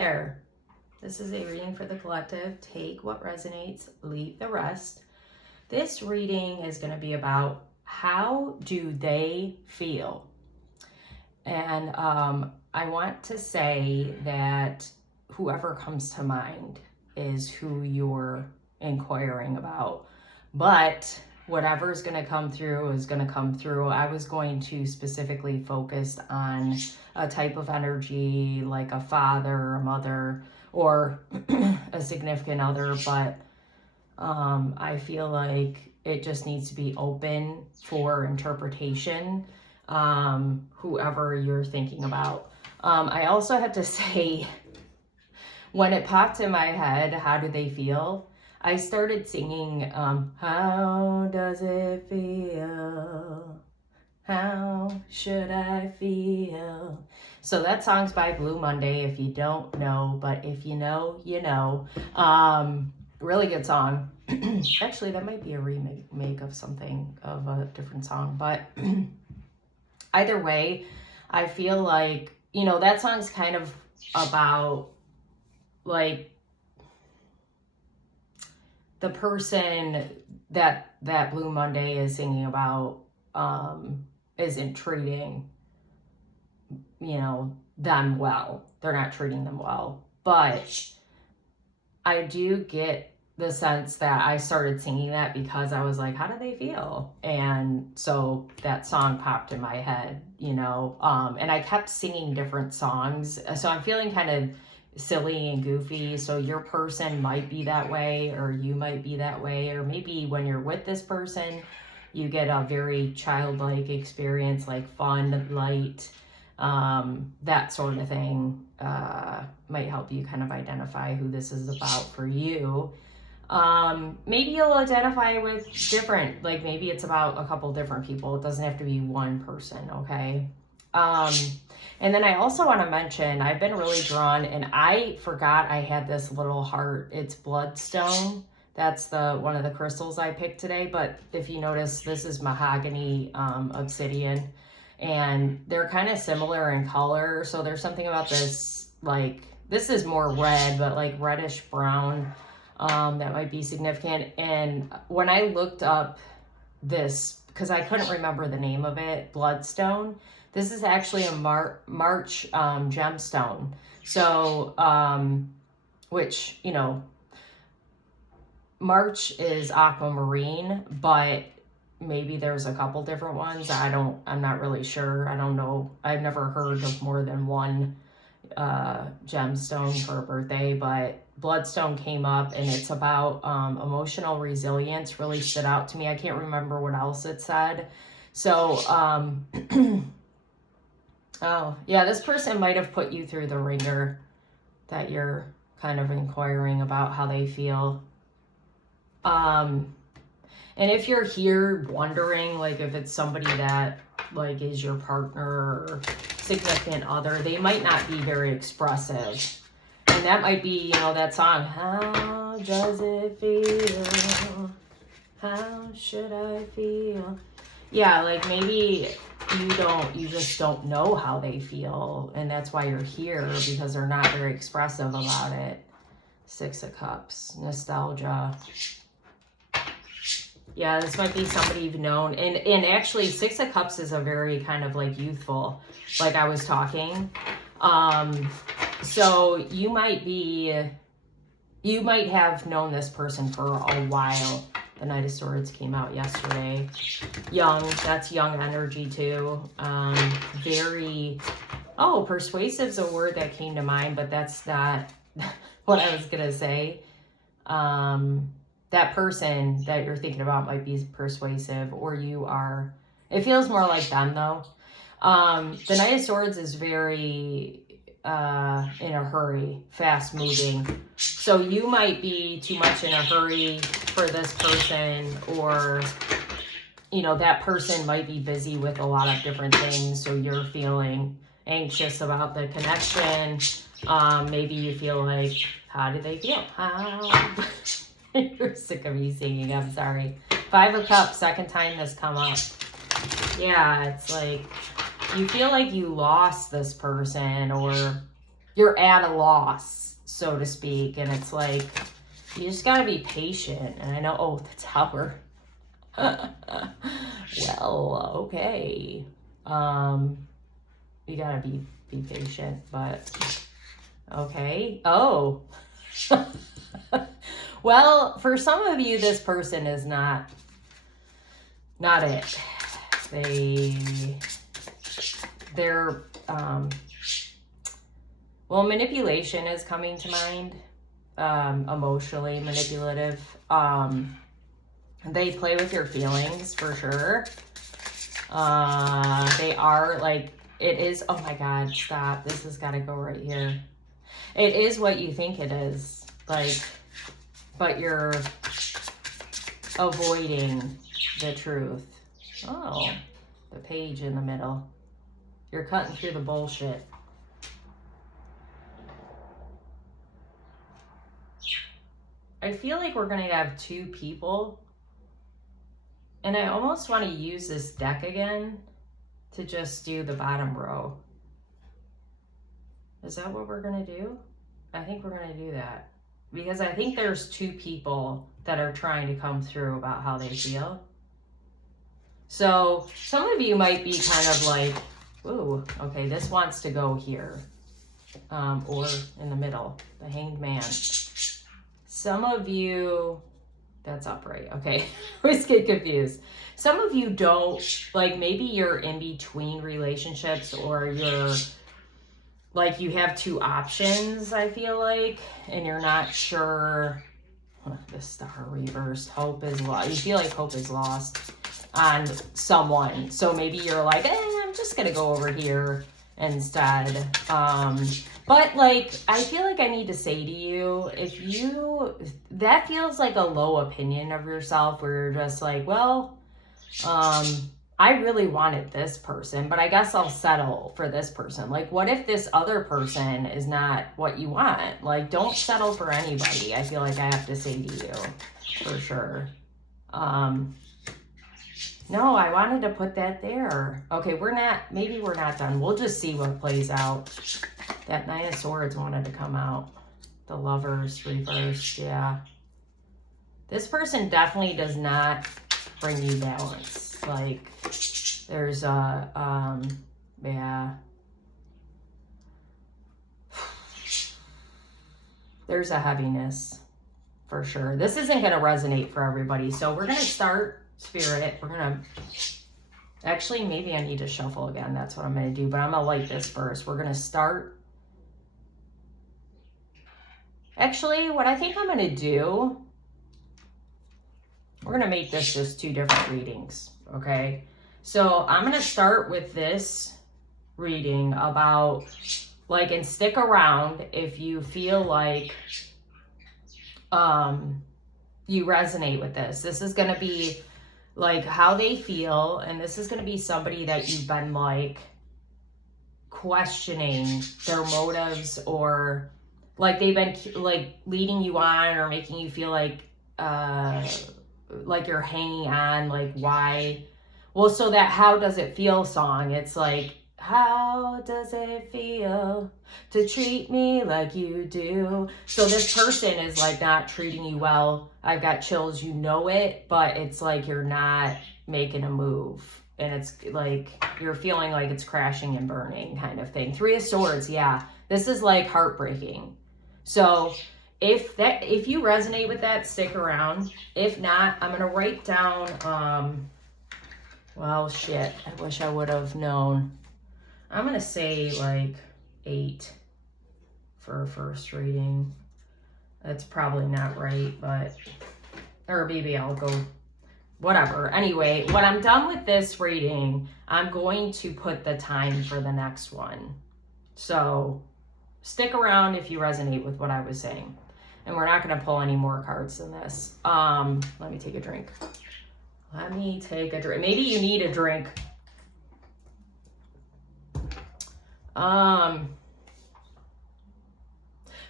there. This is a reading for the collective. Take what resonates, leave the rest. This reading is going to be about how do they feel? And I want to say that whoever comes to mind is who you're inquiring about. But whatever's going to come through is going to come through. I was going to specifically focus on a type of energy like a father, a mother, or a significant other, but I feel like it just needs to be open for interpretation, whoever you're thinking about. I also have to say, when it popped in my head, how do they feel? I started singing, how does it feel? How should I feel? So that song's by Blue Monday, if you don't know, but if you know, you know. Really good song. Actually, that might be a remake of something, of a different song, but either way, I feel like, you know, that song's kind of about, like, the person that Blue Monday is singing about isn't treating, you know, them well. They're not treating them well. But I do get the sense that I started singing that because I was like, how do they feel? And so that song popped in my head, you know, and I kept singing different songs. So I'm feeling kind of silly and goofy. So your person might be that way, or you might be that way, or maybe when you're with this person, you get a very childlike experience, like fun, light, that sort of thing. Might help you kind of identify who this is about for you. Maybe you'll identify with different, like maybe it's about a couple different people. It doesn't have to be one person, okay? And then I also want to mention, I've been really drawn, and I forgot I had this little heart. It's bloodstone. That's one of the crystals I picked today. But if you notice, this is mahogany obsidian, and they're kind of similar in color. So there's something about this, like, this is more red, but like reddish brown, that might be significant. And when I looked up this, because I couldn't remember the name of it, bloodstone, this is actually a March gemstone. So, which, you know, March is aquamarine, but maybe there's a couple different ones. I'm not really sure. I don't know. I've never heard of more than one gemstone for a birthday, but bloodstone came up, and it's about emotional resilience. Really stood out to me. I can't remember what else it said. So, oh, yeah, this person might have put you through the ringer that you're kind of inquiring about how they feel. And if you're here wondering, like, if it's somebody that, like, is your partner or significant other, they might not be very expressive. And that might be, you know, that song, how does it feel? How should I feel? Yeah, like maybe you just don't know how they feel, and that's why you're here, because they're not very expressive about it. 6 of Cups, nostalgia. Yeah, this might be somebody you've known. And actually, 6 of Cups is a very kind of like youthful, like I was talking. So you might have known this person for a while. The Knight of Swords came out yesterday. Young, that's young energy too. Persuasive is a word that came to mind, but that's not what I was going to say. That person that you're thinking about might be persuasive, or you are. It feels more like them though. The Knight of Swords is very in a hurry, fast moving. So you might be too much in a hurry for this person, or, you know, that person might be busy with a lot of different things. So you're feeling anxious about the connection. Maybe you feel like, how do they feel? How? You're sick of me singing, I'm sorry. 5 of Cups, second time this come up. Yeah, it's like you feel like you lost this person, or you're at a loss, so to speak. And it's like, you just got to be patient. And I know, oh, the Tower. Well, okay. You got to be patient, but okay. Oh. Well, for some of you, this person is not it. They're well, manipulation is coming to mind. Emotionally manipulative. They play with your feelings for sure. They are like, it is, oh my God, stop. This has got to go right here. It is what you think it is. Like, but you're avoiding the truth. Oh, the page in the middle. You're cutting through the bullshit. I feel like we're going to have two people. And I almost want to use this deck again to just do the bottom row. Is that what we're going to do? I think we're going to do that. Because I think there's two people that are trying to come through about how they feel. So some of you might be kind of like, ooh, okay, this wants to go here. Or in the middle, the Hanged Man. Some of you, that's upright, okay. I always get confused. Some of you don't, like maybe you're in between relationships, or you're like you have two options, I feel like, and you're not sure. The Star reversed, hope is lost. You feel like hope is lost on someone. So maybe you're like, I'm just going to go over here instead. But like, I feel like I need to say to you, that feels like a low opinion of yourself where you're just like, well, I really wanted this person, but I guess I'll settle for this person. Like, what if this other person is not what you want? Like, don't settle for anybody. I feel like I have to say to you for sure. No, I wanted to put that there. Okay, maybe we're not done. We'll just see what plays out. That Nine of Swords wanted to come out. The Lovers reversed, yeah. This person definitely does not bring you balance. Like, there's yeah. There's a heaviness for sure. This isn't going to resonate for everybody. So we're going to start Spirit. We're going to, actually, maybe I need to shuffle again. That's what I'm going to do, but I'm going to light this first. We're going to start. Actually, what I think I'm going to do, we're going to make this just two different readings, okay? So I'm going to start with this reading about, like, and stick around if you feel like you resonate with this. This is going to be like how they feel, and this is going to be somebody that you've been like questioning their motives, or like they've been like leading you on or making you feel like you're hanging on, like why. Well, so that How Does It Feel song, it's like, how does it feel to treat me like you do? So this person is like not treating you well. I've got chills, you know it, but it's like you're not making a move. And it's like you're feeling like it's crashing and burning kind of thing. Three of Swords, yeah. This is like heartbreaking. So if you resonate with that, stick around. If not, I'm going to write down, well, shit, I wish I would have known. I'm going to say like 8 for a first reading. That's probably not right, but, or maybe I'll go, whatever. Anyway, when I'm done with this reading, I'm going to put the time for the next one. So stick around if you resonate with what I was saying. And we're not going to pull any more cards than this. Let me take a drink. Maybe you need a drink.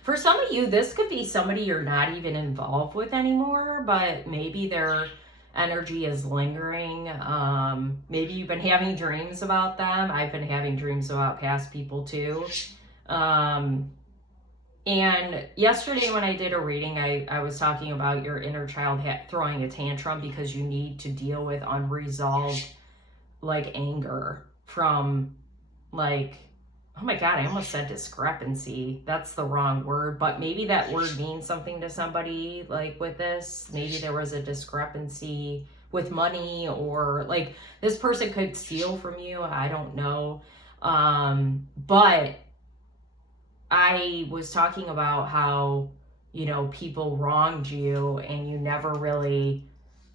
For some of you, this could be somebody you're not even involved with anymore, but maybe their energy is lingering. Maybe you've been having dreams about them. I've been having dreams about past people too. And yesterday when I did a reading, I was talking about your inner child throwing a tantrum because you need to deal with unresolved, like, anger from, like, oh my God, I almost said discrepancy. That's the wrong word, but maybe that word means something to somebody, like, with this. Maybe there was a discrepancy with money, or, like, this person could steal from you. I don't know. But I was talking about how, you know, people wronged you and you never really,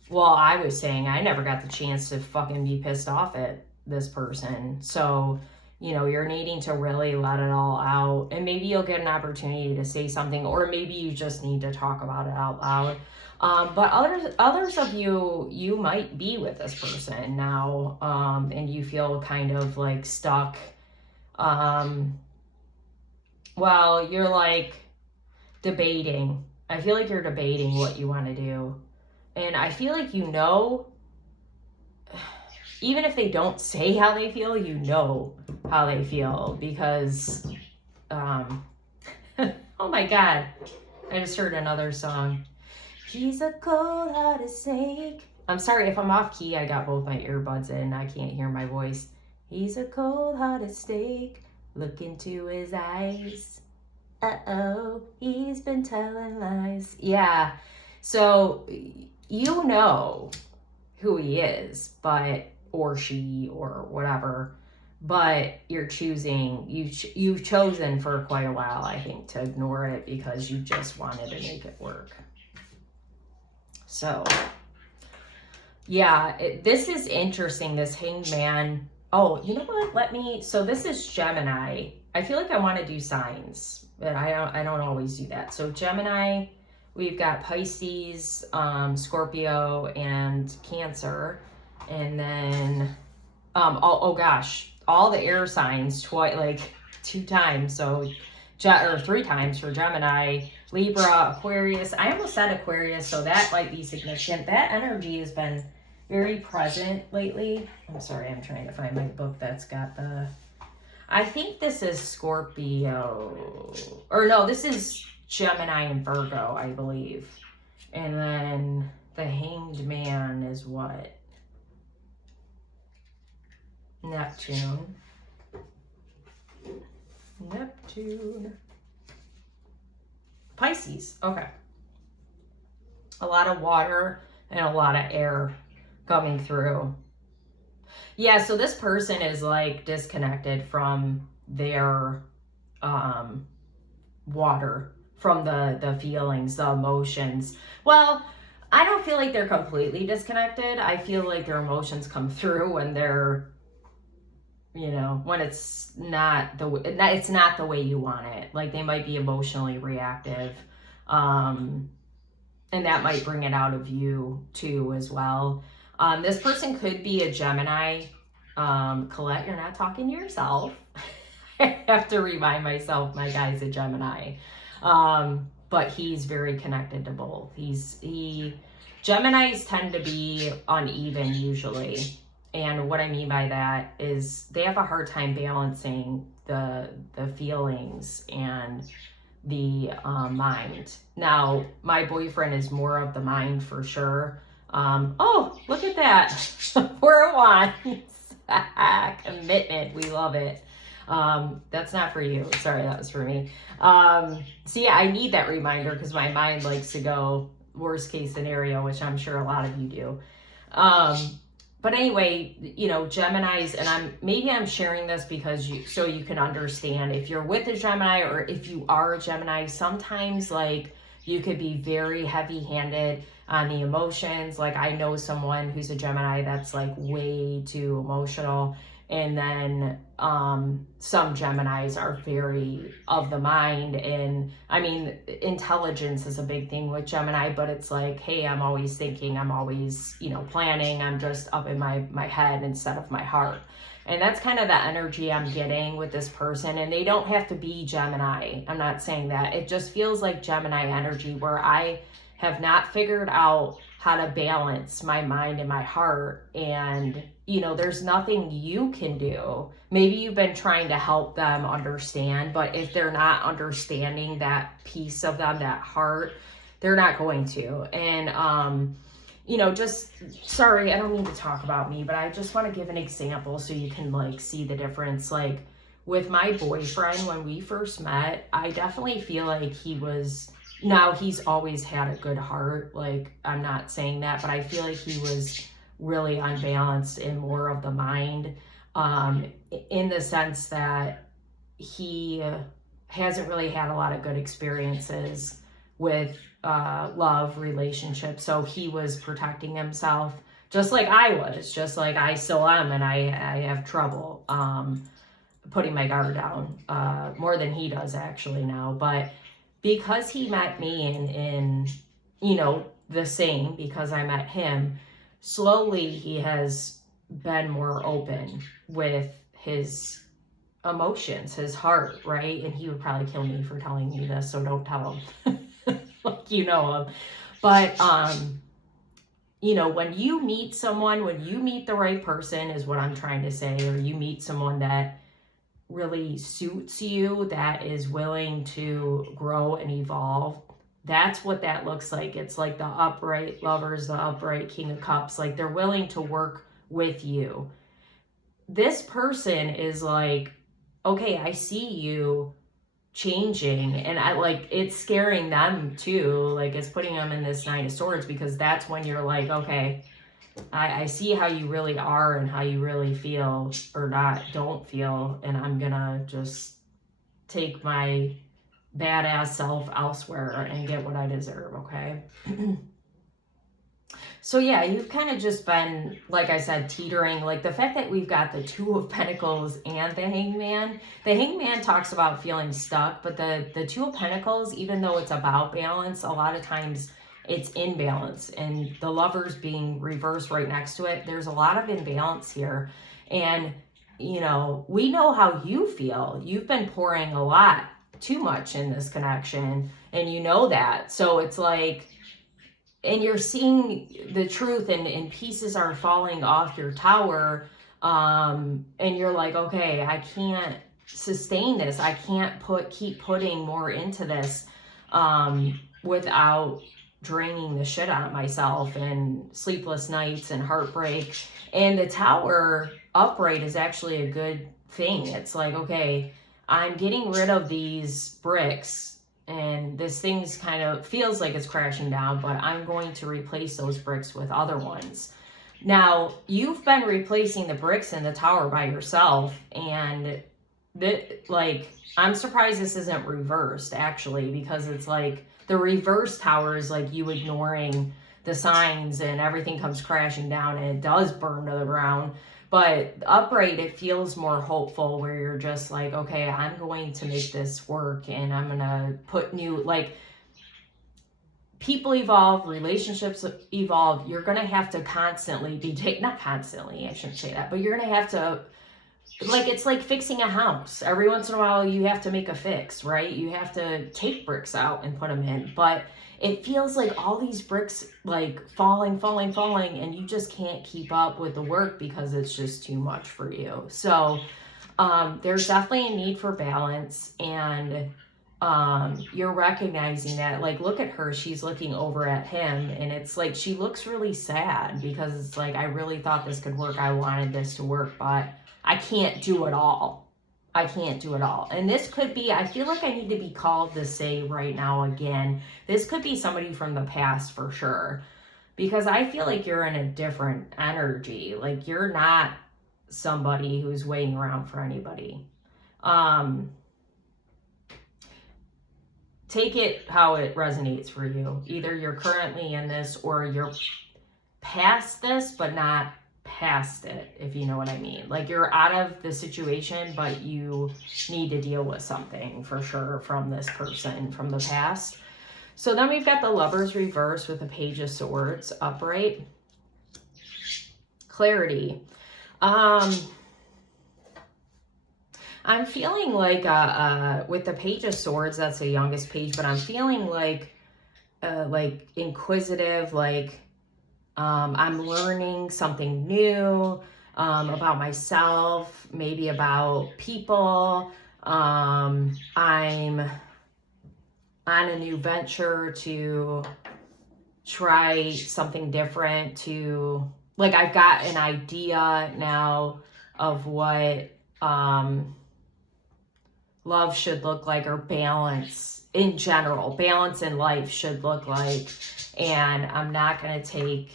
well, I was saying I never got the chance to fucking be pissed off at this person. So, you know, you're needing to really let it all out, and maybe you'll get an opportunity to say something, or maybe you just need to talk about it out loud. But others of you might be with this person now, and you feel kind of like stuck. Well, you're like debating. I feel like you're debating what you want to do. And I feel like, you know, even if they don't say how they feel, you know how they feel, because, oh my God, I just heard another song. He's a cold-hearted snake. I'm sorry if I'm off key. I got both my earbuds in. I can't hear my voice. He's a cold-hearted snake. Look into his eyes. Uh-oh, he's been telling lies. Yeah, so you know who he is, but, or she, or whatever, but you're choosing, you've chosen for quite a while, I think, to ignore it because you just wanted to make it work. So, yeah, this is interesting, this Hanged Man. Oh, you know what? So this is Gemini. I feel like I want to do signs, but I don't always do that. So Gemini, we've got Pisces, Scorpio, and Cancer. And then, oh gosh, all the air signs, like 2 times. So, or 3 times for Gemini, Libra, Aquarius. I almost said Aquarius, so that might be significant. That energy has been very present lately. I'm sorry, I'm trying to find my book that's got the, I think this is Scorpio, or no, this is Gemini and Virgo, I believe. And then the Hanged Man is what? Neptune. Pisces, okay. A lot of water and a lot of air coming through. Yeah, so this person is like disconnected from their water, from the feelings, the emotions. Well, I don't feel like they're completely disconnected. I feel like their emotions come through when they're, you know, when it's not the way you want it. Like, they might be emotionally reactive. And that might bring it out of you too as well. This person could be a Gemini. Colette, you're not talking to yourself. I have to remind myself my guy's a Gemini. But he's very connected to both. Geminis tend to be uneven usually. And what I mean by that is they have a hard time balancing the feelings and the mind. Now, my boyfriend is more of the mind for sure. Oh, look at that. We're a Wands. Commitment. We love it. That's not for you. Sorry, that was for me. See, I need that reminder because my mind likes to go worst case scenario, which I'm sure a lot of you do. But anyway, you know, Geminis, and I'm sharing this because so you can understand if you're with a Gemini or if you are a Gemini, sometimes like you could be very heavy-handed on the emotions. Like, I know someone who's a Gemini that's like way too emotional. And then some Geminis are very of the mind. And I mean, intelligence is a big thing with Gemini, but it's like, hey, I'm always thinking, I'm always, you know, planning. I'm just up in my head instead of my heart. And that's kind of the energy I'm getting with this person. And they don't have to be Gemini. I'm not saying that. It just feels like Gemini energy where I have not figured out how to balance my mind and my heart. And you know, there's nothing you can do. Maybe you've been trying to help them understand, but if they're not understanding that piece of them, that heart, they're not going to. And, you know, just, sorry, I don't mean to talk about me, but I just want to give an example so you can like see the difference. Like with my boyfriend, when we first met, I definitely feel like he was, now he's always had a good heart. Like, I'm not saying that, but I feel like he was really unbalanced and more of the mind, in the sense that he hasn't really had a lot of good experiences with love relationships. So he was protecting himself just like I was, just like I still am, and I have trouble putting my guard down more than he does actually now. But because he met me in you know, the same, because I met him, slowly he has been more open with his emotions, his heart, right? And he would probably kill me for telling you this, so don't tell him. Like, you know him. But you know, when you meet someone, when you meet the right person is what I'm trying to say, or you meet someone that really suits you, that is willing to grow and evolve, that's what that looks like. It's like the upright lovers, the upright King of Cups. Like, they're willing to work with you. This person is like, okay, I see you changing, and I like, it's scaring them too. Like, it's putting them in this Nine of Swords, because that's when you're like, okay, I see how you really are and how you really feel, or don't feel, and I'm gonna just take my badass self elsewhere and get what I deserve, okay? So yeah, you've kind of just been, like I said, teetering. Like the fact that we've got the Two of Pentacles and the Hangman. The Hangman talks about feeling stuck, but the Two of Pentacles, even though it's about balance, a lot of times it's imbalance. And the Lovers being reversed right next to it, there's a lot of imbalance here. And, you know, we know how you feel. You've been pouring a lot too much in this connection, and you know that. So it's like, and you're seeing the truth, and pieces are falling off your tower, and you're like, okay, I can't sustain this. I can't keep putting more into this without draining the shit out of myself, and sleepless nights and heartbreak. And the Tower upright is actually a good thing. It's like, okay, I'm getting rid of these bricks, and this thing's kind of feels like it's crashing down, but I'm going to replace those bricks with other ones. Now, you've been replacing the bricks in the Tower by yourself, and like, I'm surprised this isn't reversed, actually, because it's like the reverse Tower is like you ignoring the signs and everything comes crashing down and it does burn to the ground. But upright, it feels more hopeful, where you're just like, okay, I'm going to make this work, and I'm going to put new, like, people evolve, relationships evolve. You're going to have to constantly be, not constantly, I shouldn't say that, but you're going to have to, like, it's like fixing a house. Every once in a while, you have to make a fix, right? You have to take bricks out and put them in. But it feels like all these bricks, like, falling, and you just can't keep up with the work because it's just too much for you. So there's definitely a need for balance, and you're recognizing that. Like, look at her. She's looking over at him, and it's like she looks really sad, because it's like, I really thought this could work. I wanted this to work, but I can't do it all. I can't do it all. And this could be, I feel like I need to be called to say right now again, this could be somebody from the past for sure. Because I feel like you're in a different energy. Like, you're not somebody who's waiting around for anybody. Take it how it resonates for you. Either you're currently in this, or you're past this, but not past it, if you know what I mean. Like, you're out of the situation, but you need to deal with something for sure from this person from the past. So then we've got the Lovers reverse with the Page of Swords upright. Clarity. I'm feeling like with the Page of Swords, that's the youngest page, but I'm feeling like inquisitive, like I'm learning something new. about myself, maybe about people. I'm on a new venture to try something different, to like, I've got an idea now of what love should look like, or balance in general, balance in life should look like. And I'm not going to take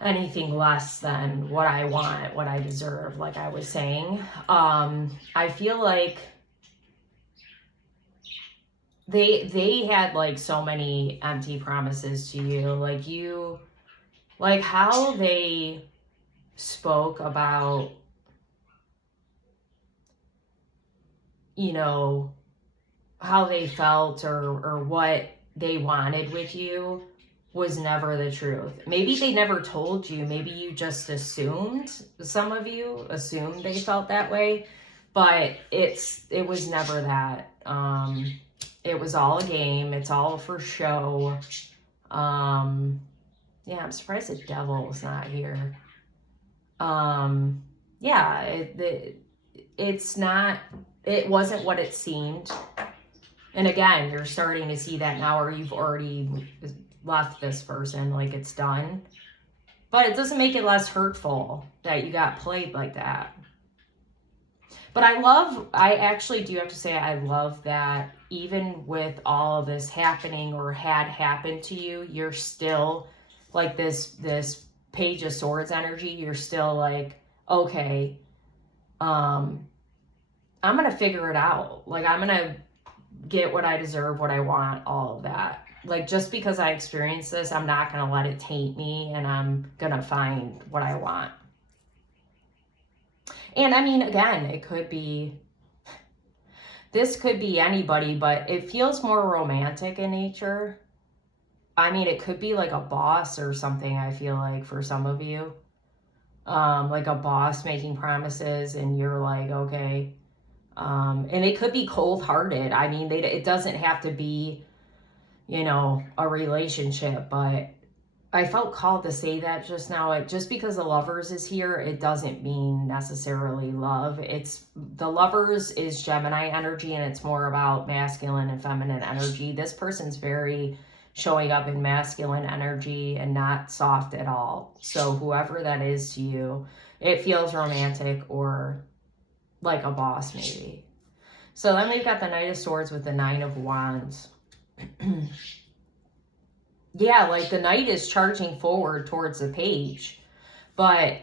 anything less than what I want, what I deserve, like I was saying. I feel like they had like so many empty promises to you, like how they spoke about, you know, how they felt, or what they wanted with you was never the truth. Maybe they never told you, maybe you just assumed, some of you assumed they felt that way, but it was never that. It was all a game, it's all for show. Yeah, I'm surprised the devil's not here. Yeah, it's not, it wasn't what it seemed. And again, you're starting to see that now, or you've already left this person, like it's done. But it doesn't make it less hurtful that you got played like that. But I actually do have to say, I love that even with all of this happening, or had happened to you, you're still like this Page of Swords energy. You're still like, okay, I'm going to figure it out. Like, I'm going to get what I deserve, what I want, all of that. Like, just because I experienced this, I'm not going to let it taint me, and I'm going to find what I want. And I mean, again, this could be anybody, but it feels more romantic in nature. I mean, it could be like a boss or something, I feel like, for some of you. Like a boss making promises, and you're like, okay. And it could be cold-hearted. I mean, it doesn't have to be, you know, a relationship, but I felt called to say that just now. Just because the Lovers is here, it doesn't mean necessarily love. The Lovers is Gemini energy, and it's more about masculine and feminine energy. This person's very showing up in masculine energy and not soft at all. So whoever that is to you, it feels romantic, or like a boss maybe. So then we've got the Knight of Swords with the Nine of Wands. Yeah, like the Knight is charging forward towards the Page, but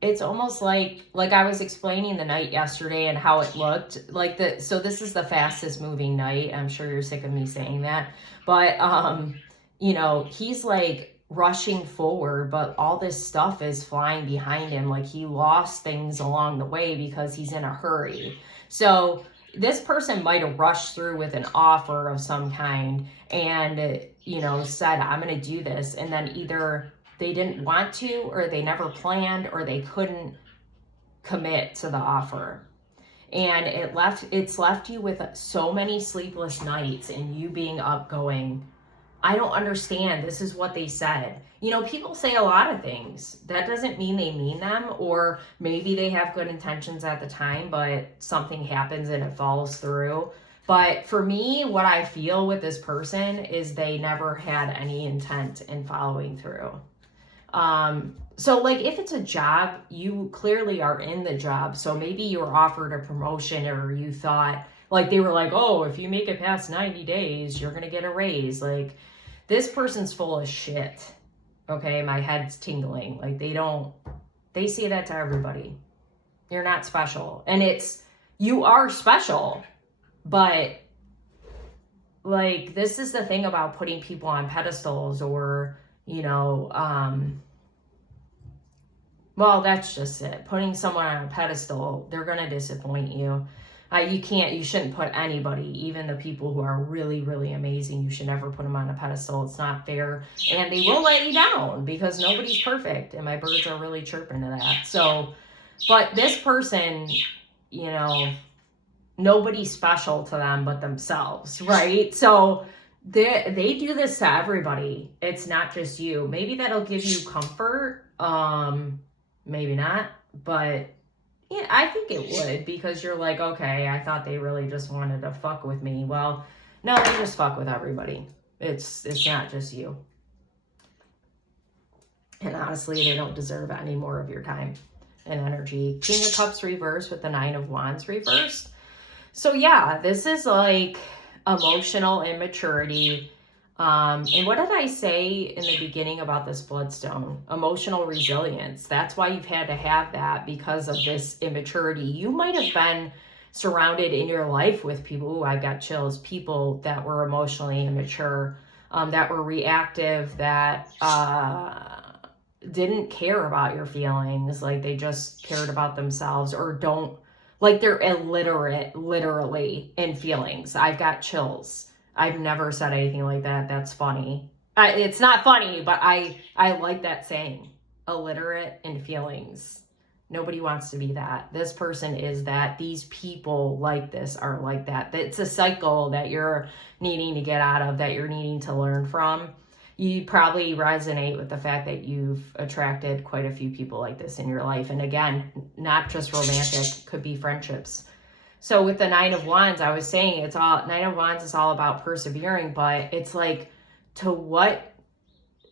it's almost like I was explaining the Knight yesterday and how it looked like so this is the fastest moving Knight. I'm sure you're sick of me saying that, but you know, he's like rushing forward, but all this stuff is flying behind him. Like, he lost things along the way because he's in a hurry. So this person might have rushed through with an offer of some kind and, you know, said, I'm going to do this. And then either they didn't want to, or they never planned, or they couldn't commit to the offer. And it's left you with so many sleepless nights, and you being up going, I don't understand. This is what they said. You know, people say a lot of things. That doesn't mean they mean them, or maybe they have good intentions at the time, but something happens and it falls through. But for me, what I feel with this person is they never had any intent in following through. So like, if it's a job, you clearly are in the job. So maybe you were offered a promotion, or you thought, like, they were like, oh, if you make it past 90 days, you're going to get a raise. Like, this person's full of shit. Okay, my head's tingling. Like, they say that to everybody. You're not special. And you are special. But, like, this is the thing about putting people on pedestals, or, you know, well, that's just it. Putting someone on a pedestal, they're going to disappoint you. You shouldn't put anybody, even the people who are really, really amazing, you should never put them on a pedestal. It's not fair. And they will let you down, because nobody's perfect. And my birds are really chirping to that. So, but this person, you know, nobody's special to them but themselves, right? So they do this to everybody. It's not just you. Maybe that'll give you comfort. Maybe not, but yeah, I think it would, because you're like, okay, I thought they really just wanted to fuck with me. Well, no, they just fuck with everybody. It's not just you. And honestly, they don't deserve any more of your time and energy. King of Cups reversed with the Nine of Wands reversed. So yeah, this is like emotional immaturity. And what did I say in the beginning about this bloodstone? Emotional resilience. That's why you've had to have that, because of this immaturity. You might have been surrounded in your life with people, I got chills, people that were emotionally immature, that were reactive, that didn't care about your feelings. Like they just cared about themselves, or don't, like they're illiterate, literally, in feelings. I've got chills. I've never said anything like that. That's funny. It's not funny, but I like that saying. Illiterate in feelings. Nobody wants to be that. This person is that. These people like this are like that. It's a cycle that you're needing to get out of, that you're needing to learn from. You probably resonate with the fact that you've attracted quite a few people like this in your life. And again, not just romantic, could be friendships. So with the Nine of Wands, I was saying Nine of Wands is all about persevering, but it's like,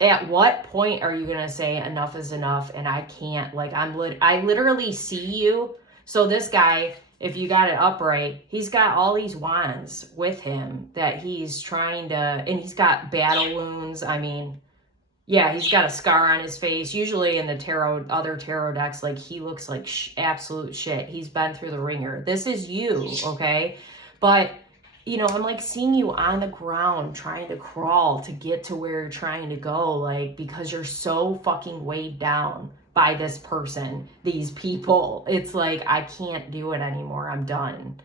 at what point are you going to say enough is enough and I can't, like I literally see you. So this guy, if you got it upright, he's got all these wands with him that he's trying to, and he's got battle wounds. I mean, yeah, he's got a scar on his face. Usually in the other tarot decks, like he looks like absolute shit. He's been through the ringer. This is you, okay? But, you know, I'm like seeing you on the ground trying to crawl to get to where you're trying to go, like, because you're so fucking weighed down by this person, these people. It's like, I can't do it anymore. I'm done.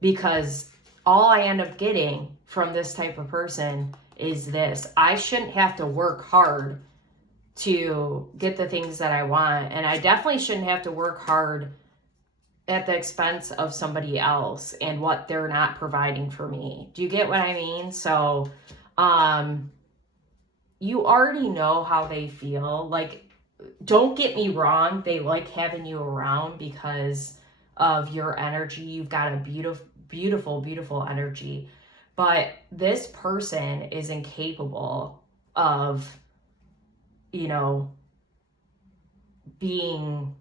Because all I end up getting from this type of person is this. I shouldn't have to work hard to get the things that I want. And I definitely shouldn't have to work hard at the expense of somebody else and what they're not providing for me. Do you get what I mean? So, you already know how they feel. Like, don't get me wrong. They like having you around because of your energy. You've got a beautiful, beautiful energy. But this person is incapable of, you know, being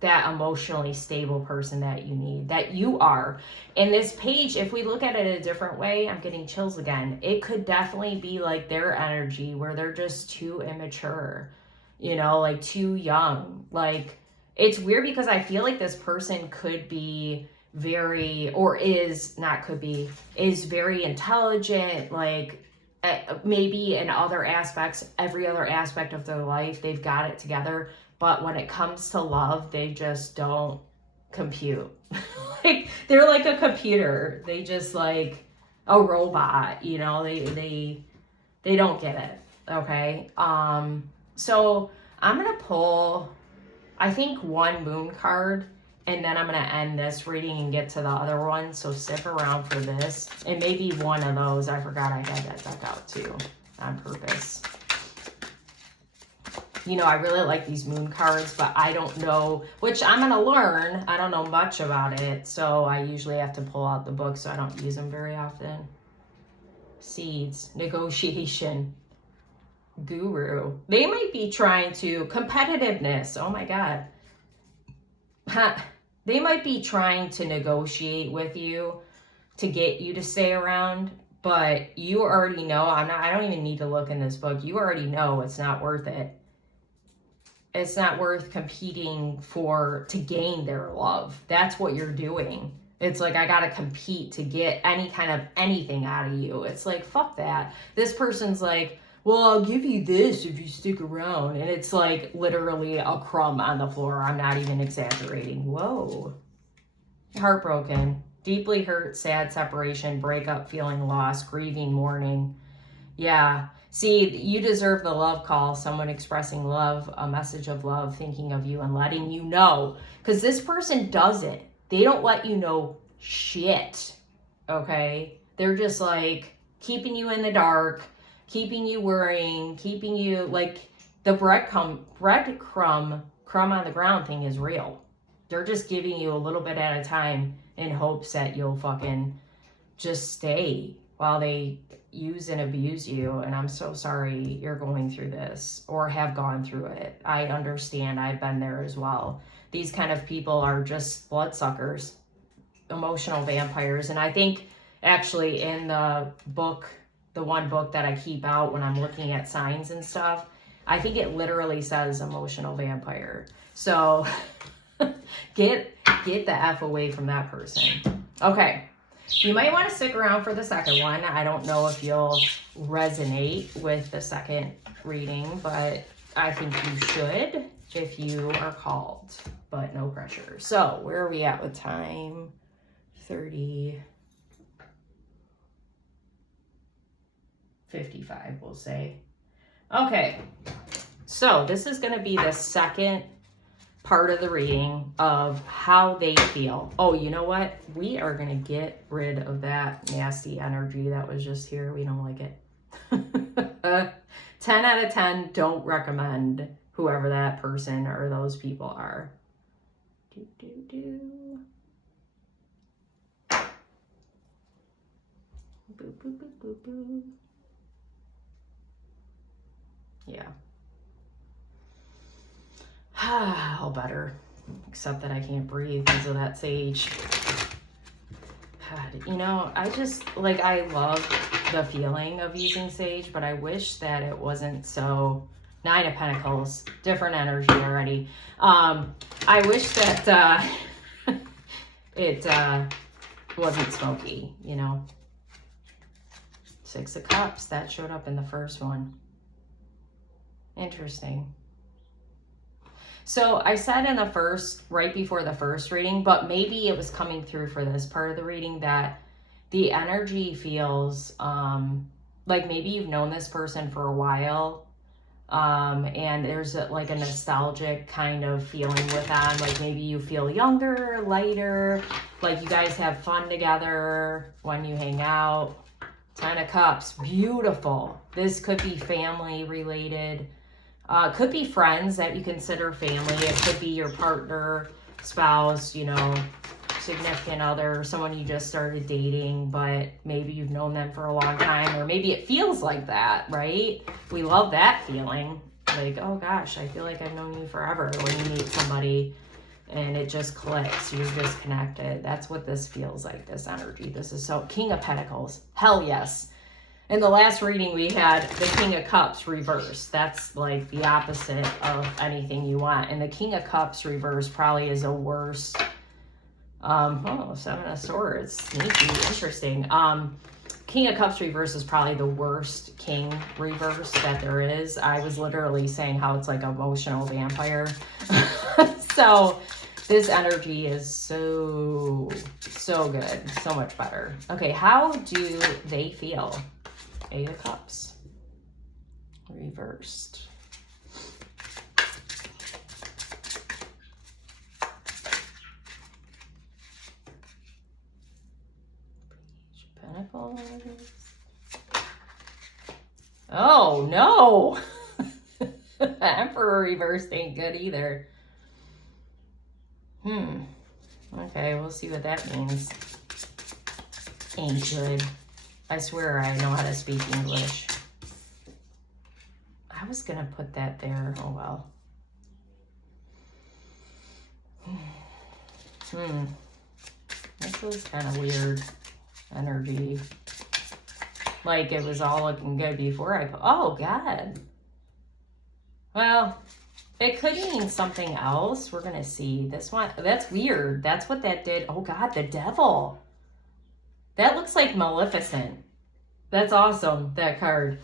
that emotionally stable person that you need, that you are. And this page, if we look at it a different way, I'm getting chills again. It could definitely be like their energy where they're just too immature, you know, like too young. Like, it's weird because I feel like this person could be is very intelligent, like maybe in other aspects, every other aspect of their life, they've got it together. But when it comes to love, they just don't compute. Like, they're like a computer. They just like a robot, you know, they don't get it. Okay. So I'm going to pull, I think, one moon card, and then I'm going to end this reading and get to the other one. So stick around for this. And maybe one of those. I forgot I had that deck out too on purpose. You know, I really like these moon cards, but I don't know, which I'm going to learn. I don't know much about it. So I usually have to pull out the book, so I don't use them very often. Seeds, negotiation, guru. They might be trying to, competitiveness. Oh my God. They might be trying to negotiate with you to get you to stay around, but you already know, I don't even need to look in this book. You already know it's not worth it. It's not worth competing to gain their love. That's what you're doing. It's like, I got to compete to get any kind of anything out of you. It's like, fuck that. This person's like, well, I'll give you this if you stick around. And it's like literally a crumb on the floor. I'm not even exaggerating. Whoa. Heartbroken, deeply hurt, sad separation, breakup, feeling lost, grieving, mourning. Yeah. See, you deserve the love call, someone expressing love, a message of love, thinking of you and letting you know. Because this person doesn't. They don't let you know shit, okay? They're just like keeping you in the dark, keeping you worrying, keeping you like the breadcrumb crumb on the ground thing is real. They're just giving you a little bit at a time in hopes that you'll fucking just stay while they use and abuse you. And I'm so sorry you're going through this or have gone through it. I understand. I've been there as well. These kind of people are just bloodsuckers, emotional vampires. And I think actually in the book, the one book that I keep out when I'm looking at signs and stuff, I think it literally says emotional vampire. So get the F away from that person. Okay. You might want to stick around for the second one. I don't know if you'll resonate with the second reading, but I think you should if you are called, but no pressure. So where are we at with time? 30, 55, we'll say. Okay. So this is going to be the second part of the reading of how they feel. Oh, you know what? We are going to get rid of that nasty energy that was just here. We don't like it. 10 out of 10, don't recommend whoever that person or those people are. Boop, boop, boop, boop, boop. Yeah. All better, except that I can't breathe because of that sage. God, you know, I just, like, I love the feeling of using sage, but I wish that it wasn't so. 9 of Pentacles, different energy already. I wish that it wasn't smoky, you know. 6 of Cups, that showed up in the first one. Interesting. So I said in the first, right before the first reading, but maybe it was coming through for this part of the reading, that the energy feels like maybe you've known this person for a while, and there's like a nostalgic kind of feeling with them. Like maybe you feel younger, lighter, like you guys have fun together when you hang out. 10 of Cups, beautiful. This could be family related. Could be friends that you consider family. It could be your partner, spouse, you know, significant other, someone you just started dating, but maybe you've known them for a long time, or maybe it feels like that, right? We love that feeling. Like, oh gosh, I feel like I've known you forever when you meet somebody and it just clicks. You're just connected. That's what this feels like, this energy. This is so, King of Pentacles. Hell yes. In the last reading, we had the King of Cups reversed. That's like the opposite of anything you want. And the King of Cups reversed probably is a worse. 7 of Swords. Sneaky. Interesting. King of Cups reverse is probably the worst king reverse that there is. I was literally saying how it's like emotional vampire. So this energy is so good. So much better. Okay, how do they feel? 8 of Cups. Reversed. Pentacles. Oh no! Emperor reversed ain't good either. Okay, we'll see what that means. Ain't good. I swear I know how to speak English. I was gonna put that there. Oh well. This was kind of weird energy. Like it was all looking good before I put. Oh God. Well, it could mean something else. We're gonna see. This one, that's weird. That's what that did. Oh God, the devil. That looks like Maleficent. That's awesome, that card.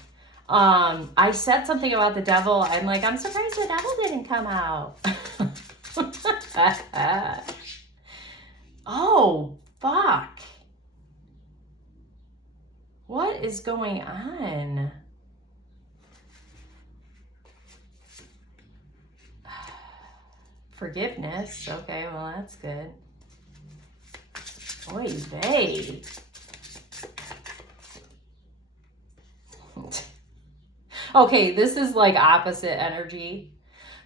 I said something about the devil. I'm like, I'm surprised the devil didn't come out. Oh, fuck. What is going on? Forgiveness. Okay, well, that's good. Oy vey. Okay, this is like opposite energy.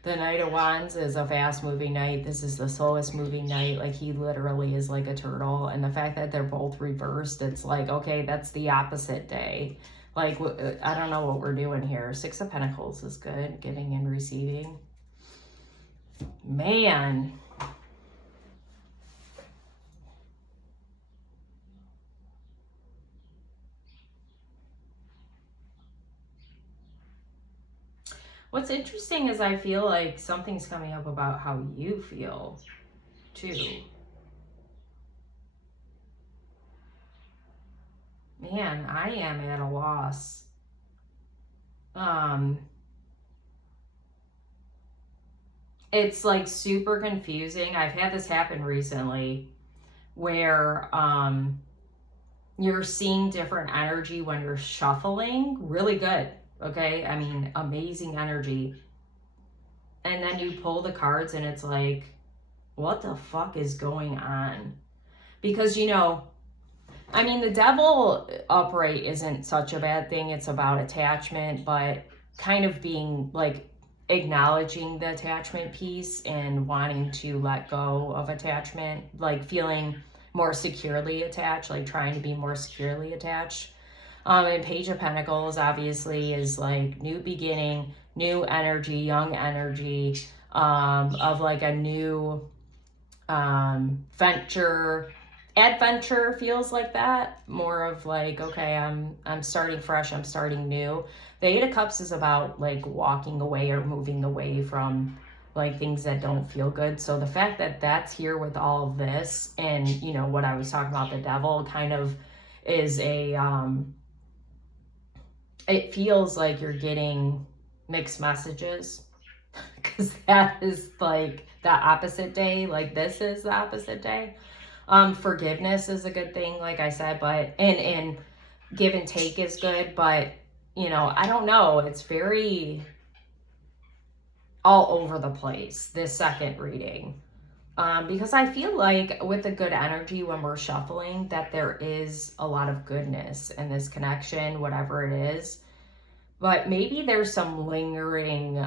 The Knight of Wands is a fast moving knight. This is the slowest moving knight. Like, he literally is like a turtle. And the fact that they're both reversed, it's like, okay, that's the opposite day. Like, I don't know what we're doing here. Six of Pentacles is good. Giving and receiving. Man. What's interesting is I feel like something's coming up about how you feel, too. Man, I am at a loss. It's like super confusing. I've had this happen recently where you're seeing different energy when you're shuffling. Really good. Okay, I mean, amazing energy. And then you pull the cards and it's like, what the fuck is going on? Because, you know, I mean, the Devil upright isn't such a bad thing. It's about attachment, but kind of being like acknowledging the attachment piece and wanting to let go of attachment, like feeling more securely attached, like trying to be more securely attached. And Page of Pentacles obviously is like new beginning, new energy, young energy, of like a new venture. Adventure feels like that. More of like, okay, I'm starting fresh, I'm starting new. The Eight of Cups is about like walking away or moving away from like things that don't feel good. So the fact that that's here with all of this, and you know what I was talking about, the Devil kind of is a it feels like you're getting mixed messages, because that is like the opposite day. Like, this is the opposite day. Forgiveness is a good thing, like I said, but and give and take is good, but you know, I don't know, it's very all over the place, this second reading. Because I feel like with the good energy when we're shuffling, that there is a lot of goodness in this connection, whatever it is. But maybe there's some lingering